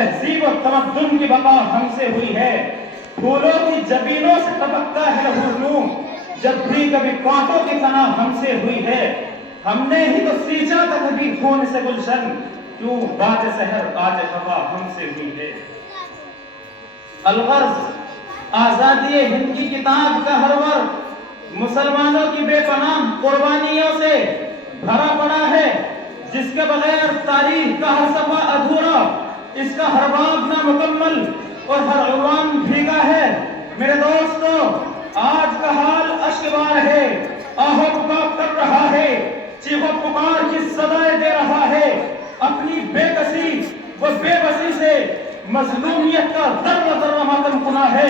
تہذیب و تمدن کی بقا ہم سے ہوئی ہے. پھولوں کی جبینوں سے ٹپکتا ہے لہو، جب بھی کبھی کانٹوں کی طرح ہم سے ہوئی ہے. ہم نے ہی تو سینچا تھا کبھی خون سے گلشن، کیوں بات سحر آج ہوا ہم سے ہوئی ہے. الغرض آزادی ہند کی کتاب کا ہر ورق مسلمانوں کی بے پناہ قربانیوں سے بھرا پڑا ہے، جس کے بغیر تاریخ کا ہر صفحہ ادھورا، اس کا ہر باب نامکمل اور ہر عنوان بھیگا ہے. میرے دوستو، آج کا حال اشکبار ہے، آہو پکار کر رہا ہے، چیخو پکار کی صدائیں دے رہا ہے. اپنی بے کسی و بے بسی سے مظلومیت کا ذرہ ذرہ ماتم کنا ہے.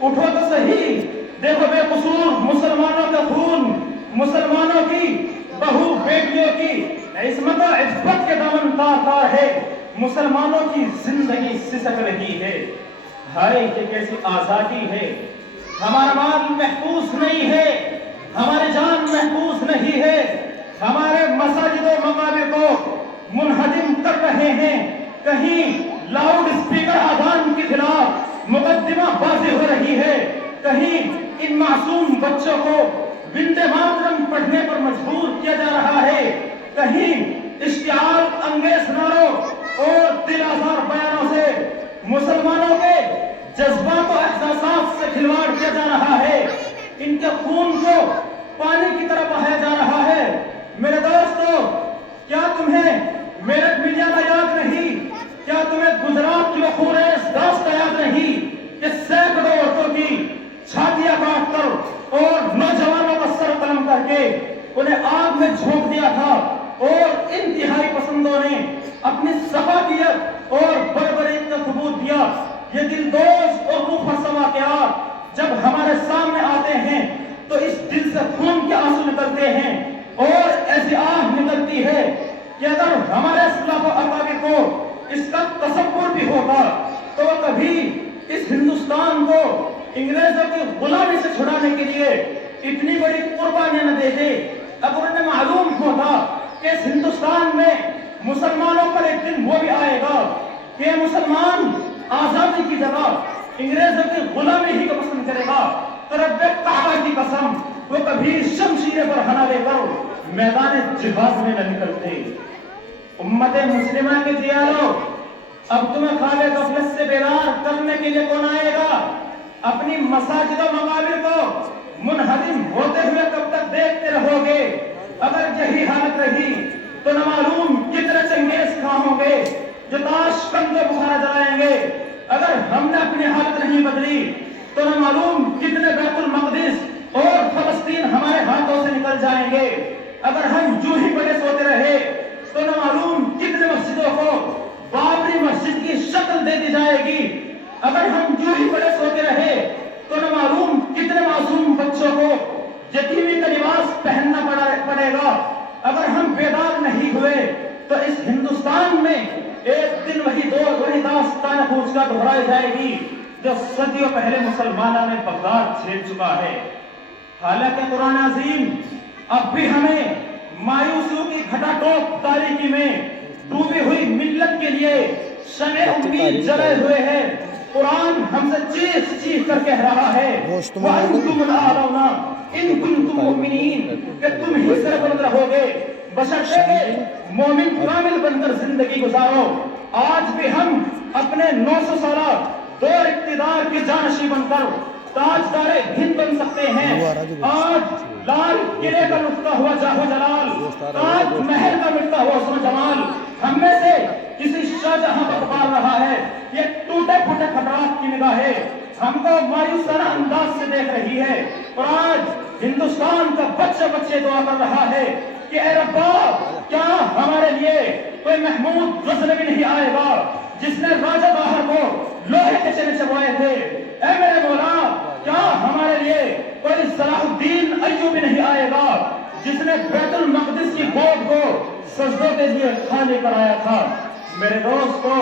اٹھو تو صحیح، دیکھو بے قصور مسلمانوں کا خون، مسلمانوں کی بہو بیٹیوں کی عصمت و عفت کے دامن تار تار ہے. مسلمانوں کی زندگی سسک رہی ہے. ہائے یہ کیسی آزادی ہے. ہمارا مال محفوظ نہیں ہے، ہماری جان محفوظ نہیں ہے. ہمارے مساجد و مقابر کو منہدم کر رہے ہیں. کہیں لاؤڈ اسپیکر اذان کے خلاف مقدمہ بازی ہو رہی ہے، کہیں ان معصوم بچوں کو وندے ماترم پڑھنے پر مجبور کیا جا رہا ہے، کہیں اشتعال انگیز نعروں اور دل آزار بیانوں سے مسلمانوں کے جذبات و احساسات سے کھلواڑ کیا جا رہا ہے. ان کے خون کو پانی کی طرح بہایا جا رہا ہے. میرے دوستو، کیا تمہیں میرٹ میڈیانا یاد نہیں؟ کیا تمہیں گجرات کی خونریز داستان یاد نہیں کہ سینکڑوں عورتوں کی چھاتیاں کاٹ کر اور نوجوانوں کا سر قلم کر کے انہیں آگ میں جھونک دیا تھا، اور انتہائی پسندوں نے اپنی ثقافت اور بربریت کا ثبوت دیا؟ یہ دلدوز اور روح فرسا واقعات جب ہمارے سامنے آتے ہیں تو اس دل سے خون کے آنسو نکلتے ہیں اور ایسی آہ نکلتی ہے کہ اگر ہمارے اسلاف و اکابر کو اس کا تصور بھی ہوتا تو وہ کبھی اس ہندوستان کو انگریزوں کی غلامی سے چھڑانے کے لیے اتنی بڑی قربانیاں نہ دیتے. اگر انہیں معلوم ہوتا کہ اس ہندوستان میں مسلمانوں پر ایک دن وہ بھی آئے گا کہ مسلمان آزادی کی جگہ انگریزوں کی غلامی ہی کو پسند کرے گا، تو رب کعبہ کی قسم وہ کبھی شمشیر پر ہنا لے کر میدان جہاد میں نہ نکلتے. امت مسلمہ کے جیالو، اب تمہیں خواب غفلت سے بیدار کرنے کے لیے کون آئے گا؟ اپنی مساجد و مقابر کو منہدم ہوتے ہوئے کب تک دیکھتے رہو گے؟ اگر یہی حالت رہی تو نہ معلوم کتنے چنگیز خاں ہوں گے جو تاش کندے بخارا جلائیں گے. اگر ہم نے اپنی حالت نہیں بدلی تو نہ معلوم کتنے بیت المقدس اور فلسطین ہمارے ہاتھوں سے نکل جائیں گے. اگر ہم جو ہی بڑے سوتے رہے تو نہ معلوم کتنے مسجدوں کو بابری مسجد کی شکل دے دی جائے گی. اگر ہم جو ہی بڑے سوتے رہے تو نہ معلوم کتنے معصوم بچوں کو یتیمی کا لباس پہننا پڑے گا. اگر ہم بیدار نہیں ہوئے تو اس ہندوستان میں ایک دن وہی داستان پوچھ کر دہرائی جائے گی جو صدیوں پہلے مسلمانوں نے بغداد چھیڑ چکا ہے. حالانکہ قرآن عظیم اب بھی ہمیں مایوسیوں کی گھٹا ٹوپ تاریکی میں ڈوبی ہوئی ملت کے لیے شمع امید جلائے ہوئے ہے. قرآن ہم سے چیخ چیخ کر کہہ رہا ہے وَأَنْتُمُ الْأَعْلَوْنَ إِن كُنتُم مُؤْمِنِينَ کہ تم ہی سربلند رہو گے بشرطے کہ مومن کامل بن کر زندگی گزارو. آج بھی ہم اپنے 900 سالہ دور اقتدار کی جانشین بن کر تاجدار ہند بن سکتے ہیں. آج لال قلعے کا لٹتا ہوا جاہو جلال، تاج محل کا مٹتا ہوا حسن و جمال ہم میں سے کسی شاہجہاں پر پال رہا ہے. یہ ٹوٹے پھوٹے خطرات کی نگاہیں ہم کو مایوسانہ انداز سے دیکھ رہی ہے، اور آج ہندوستان کا بچے دعا کر رہا ہے کہ اے ربا، کیا ہمارے لیے کوئی محمود غزنوی نہیں آئے گا جس نے راجہ باہر کو لوہے کے چنے چبوائے تھے؟ اے میرے مولا، کیا ہمارے لیے کوئی صلاح الدین ایوبی نہیں آئے گا جس نے بیت المقدس کی گود کو سجدوں کے لیے خالی کرایا تھا؟ میرے دوستو،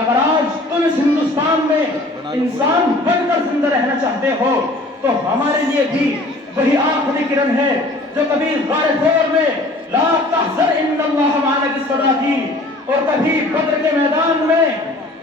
اگر آج تم اس ہندوستان میں انسان بن کر زندہ رہنا چاہتے ہو تو ہمارے لیے بھی وہی آخری کرن ہے جو کبھی غار تھور میں لا تحزن ان اللہ معنا کی صدا کی، اور کبھی بدر کے میدان میں